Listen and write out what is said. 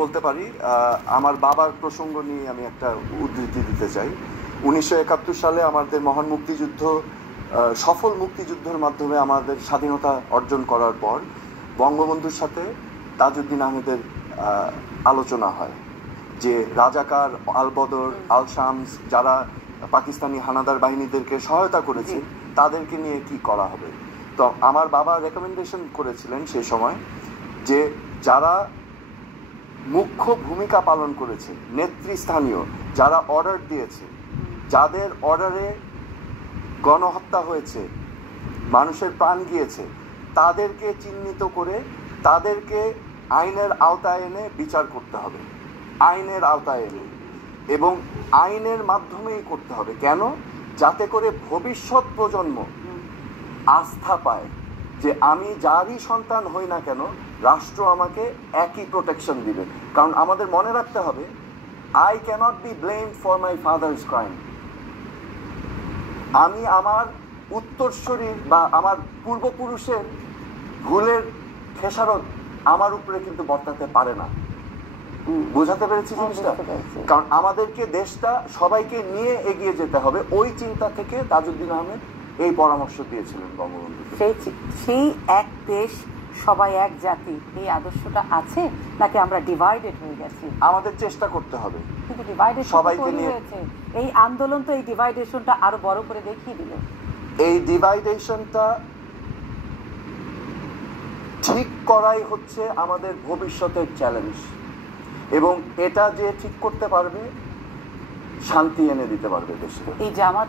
বলতে পারি, আমার বাবার প্রসঙ্গ নিয়ে আমি একটা উদ্ধৃতি দিতে চাই। 1971 সালে আমাদের মহান মুক্তিযুদ্ধ, সফল মুক্তিযুদ্ধের মাধ্যমে আমাদের স্বাধীনতা অর্জন করার পর বঙ্গবন্ধুর সাথে তাজউদ্দিন আহমেদের আলোচনা হয় যে রাজাকার, আলবদর, আল শামস যারা পাকিস্তানি হানাদার বাহিনীদেরকে সহায়তা করেছে তাদেরকে নিয়ে কি করা হবে। তো আমার বাবা রেকমেন্ডেশন করেছিলেন সেই সময় যে যারা মুখ্য ভূমিকা পালন করেছে, নেতৃস্থানীয় যারা অর্ডার দিয়েছে, যাদের অর্ডারে গণহত্যা হয়েছে, মানুষের প্রাণ গিয়েছে, তাদেরকে চিহ্নিত করে তাদেরকে আইনের আওতায় এনে বিচার করতে হবে, আইনের আওতায় এনে, এবং আইনের মাধ্যমেই করতে হবে। কেন? যাতে করে ভবিষ্যৎ প্রজন্ম আস্থা পায় যে আমি যারই সন্তান হই না কেন রাষ্ট্র আমাকে একই প্রোটেকশন দিবে। কারণ আমাদের মনে রাখতে হবে, I cannot be blamed for my father's crime. আমি আমার উত্তরসূরির বা আমার পূর্বপুরুষের ভুলের খেসারত আমার উপরে কিন্তু বর্তাতে পারে না। বোঝাতে পেরেছি জিনিসটা? কারণ আমাদেরকে দেশটা সবাইকে নিয়ে এগিয়ে যেতে হবে, ওই চিন্তা থেকে তাজউদ্দিন আহমেদ এই পরামর্শ দিয়েছিলেন বঙ্গবন্ধু। সেই এক দেশ সবাই এক জাতি, এই আদর্শটা আছে নাকি আমরা ডিভাইডেড হয়ে গেছি? আমাদের চেষ্টা করতে হবে, কিন্তু ডিভাইডেশন সবাইকে নিয়ে। এই আন্দোলন তো এই ডিভাইডেশনটা আরো বড় করে দেখিয়ে দিল। এই ডিভাইডেশনটা ঠিক করাই হচ্ছে আমাদের ভবিষ্যতের চ্যালেঞ্জ, এবং এটা যে ঠিক করতে পারবে শান্তি এনে দিতে পারবে দেশে। এই জামাত